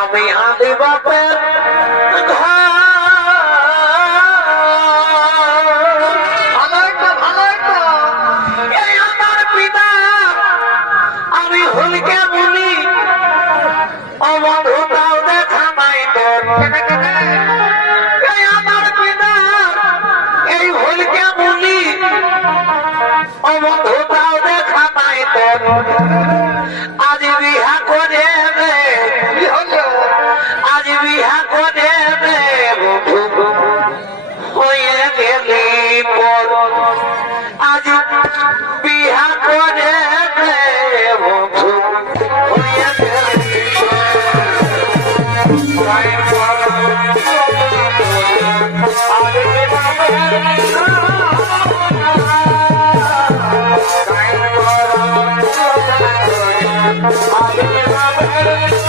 আমি আদি বাপের আজ বিহা করে আজ বিহা করে হয়ে গেলি পর আজ বিহা করে হয়ে গেলি I'm